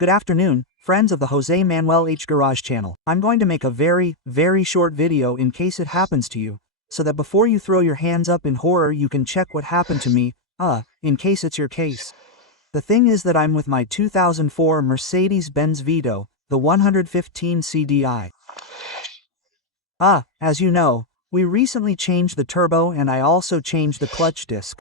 Good afternoon, friends of the Jose Manuel H Garage channel. I'm going to make a very short video in case it happens to you, so that before you throw your hands up in horror you can check what happened to me, in case it's your case. The thing is that I'm with my 2004 Mercedes-Benz Vito, the 115 CDI. As you know, we recently changed the turbo and I also changed the clutch disc.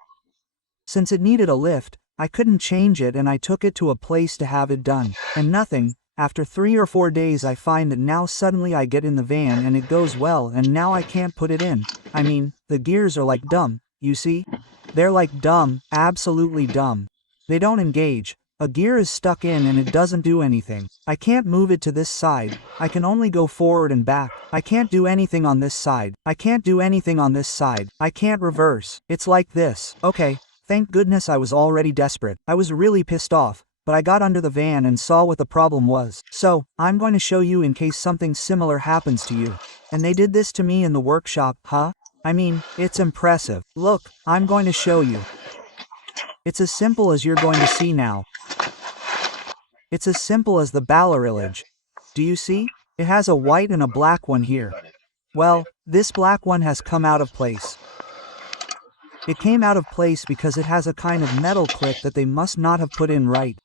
Since it needed a lift, I couldn't change it and I took it to a place to have it done. And nothing, after 3 or 4 days I find that now suddenly I get in the van and it goes well and now I can't put it in. I mean, the gears are like dumb, you see? They're like dumb, absolutely dumb. They don't engage. A gear is stuck in and it doesn't do anything. I can't move it to this side. I can only go forward and back. I can't do anything on this side. I can't do anything on this side. I can't reverse. It's like this. Okay. Thank goodness I was already desperate. I was really pissed off, but I got under the van and saw what the problem was. So, I'm going to show you in case something similar happens to you. And they did this to me in the workshop, I mean, it's impressive. Look, I'm going to show you. It's as simple as you're going to see now. It's as simple as the ballerilage. Do you see? It has a white and a black one here. Well, this black one has come out of place. It came out of place because it has a kind of metal clip that they must not have put in right.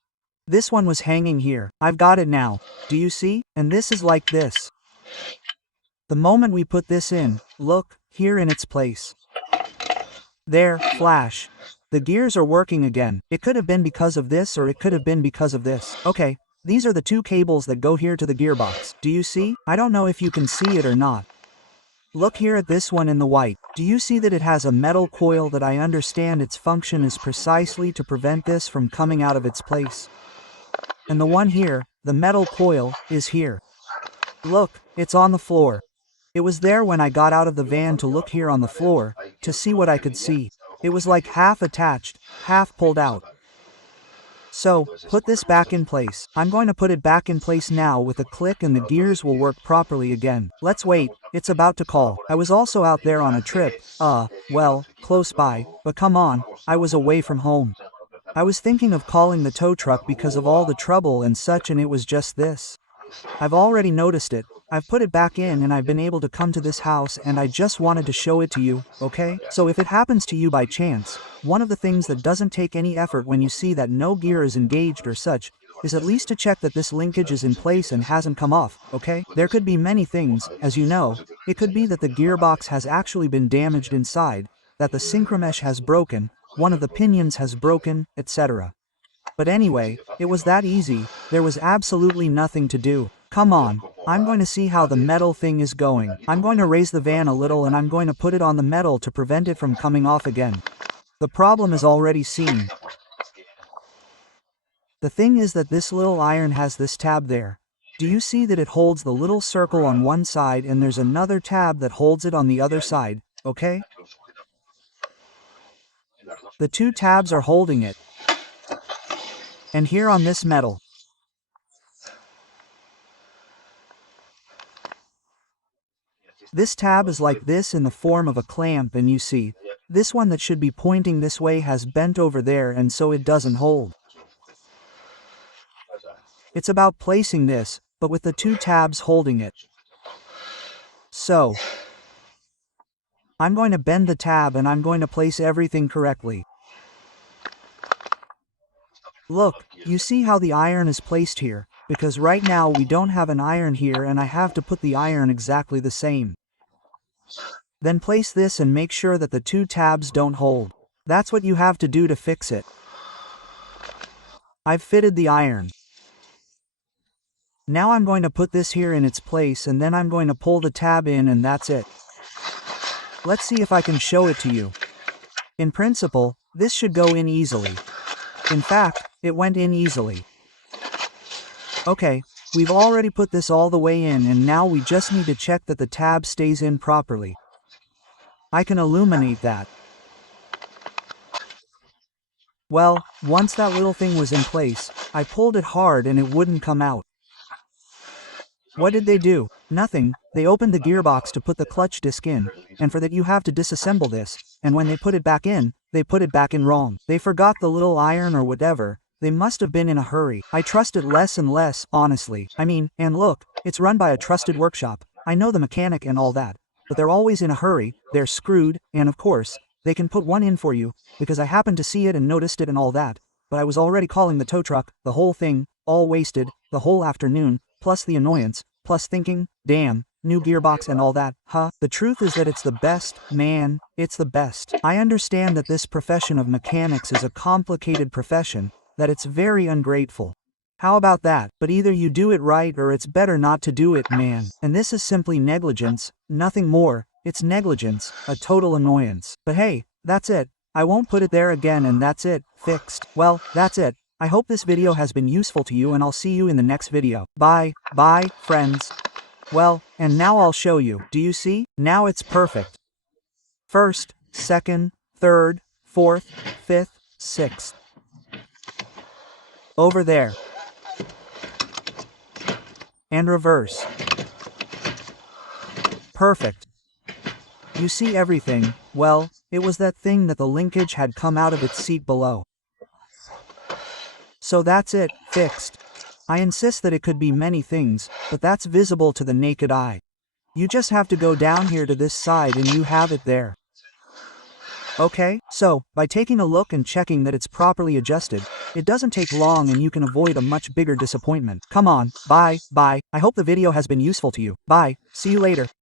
This one was hanging here. I've got it now. Do you see? And this is like this. The moment we put this in, look, here in its place. There, flash. The gears are working again. It could have been because of this or it could have been because of this. Okay, these are the 2 cables that go here to the gearbox. Do you see? I don't know if you can see it or not. Look here at this one in the white. Do you see that it has a metal coil that I understand its function is precisely to prevent this from coming out of its place? And the one here, the metal coil, is here. Look, it's on the floor. It was there when I got out of the van to look here on the floor, to see what I could see. It was like half attached, half pulled out. So, put this back in place. I'm going to put it back in place now with a click and the gears will work properly again. Let's wait, it's about to call. I was also out there on a trip, well, close by, but come on, I was away from home. I was thinking of calling the tow truck because of all the trouble and such and it was just this. I've already noticed it. I've put it back in and I've been able to come to this house and I just wanted to show it to you, okay? So if it happens to you by chance, one of the things that doesn't take any effort when you see that no gear is engaged or such, is at least to check that this linkage is in place and hasn't come off, okay? There could be many things, as you know. It could be that the gearbox has actually been damaged inside, that the synchromesh has broken, one of the pinions has broken, etc. But anyway, it was that easy. There was absolutely nothing to do. Come on, I'm going to see how the metal thing is going. I'm going to raise the van a little and I'm going to put it on the metal to prevent it from coming off again. The problem is already seen. The thing is that this little iron has this tab there. Do you see that it holds the little circle on one side and there's another tab that holds it on the other side, okay? The 2 tabs are holding it. And here on this metal. This tab is like this in the form of a clamp and you see, this one that should be pointing this way has bent over there and so it doesn't hold. It's about placing this, but with the 2 tabs holding it. So, I'm going to bend the tab and I'm going to place everything correctly. Look, you see how the iron is placed here, because right now we don't have an iron here and I have to put the iron exactly the same. Then place this and make sure that the 2 tabs don't hold. That's what you have to do to fix it. I've fitted the iron. Now I'm going to put this here in its place and then I'm going to pull the tab in and that's it. Let's see if I can show it to you. In principle, this should go in easily. In fact, it went in easily. Okay, we've already put this all the way in and now we just need to check that the tab stays in properly. I can illuminate that. Well, once that little thing was in place, I pulled it hard and it wouldn't come out. What did they do? Nothing. They opened the gearbox to put the clutch disc in, and for that you have to disassemble this, and when they put it back in, they put it back in wrong. They forgot the little iron or whatever, They must have been in a hurry. I trust it less and less, honestly. I mean, and look, it's run by a trusted workshop. I know the mechanic and all that. But they're always in a hurry, they're screwed, and of course, they can put one in for you, because I happened to see it and noticed it and all that. But I was already calling the tow truck, the whole thing, all wasted, the whole afternoon, plus the annoyance, plus thinking, damn, new gearbox and all that, huh? The truth is that it's the best, man, it's the best. I understand that this profession of mechanics is a complicated profession, that it's very ungrateful. How about that? But either you do it right or it's better not to do it, man. And this is simply negligence, nothing more. It's negligence, a total annoyance. But hey, that's it. I won't put it there again and that's it, fixed. Well, that's it. I hope this video has been useful to you and I'll see you in the next video. Bye, friends. Well, and now I'll show you. Do you see? Now it's perfect. First, second, third, fourth, fifth, sixth. Over there. And reverse. Perfect. You see everything. Well, it was that thing that the linkage had come out of its seat below. So that's it, fixed. I insist that it could be many things, but that's visible to the naked eye. You just have to go down here to this side and you have it there. Okay, so, by taking a look and checking that it's properly adjusted, it doesn't take long and you can avoid a much bigger disappointment. Come on, bye, I hope the video has been useful to you. Bye, see you later.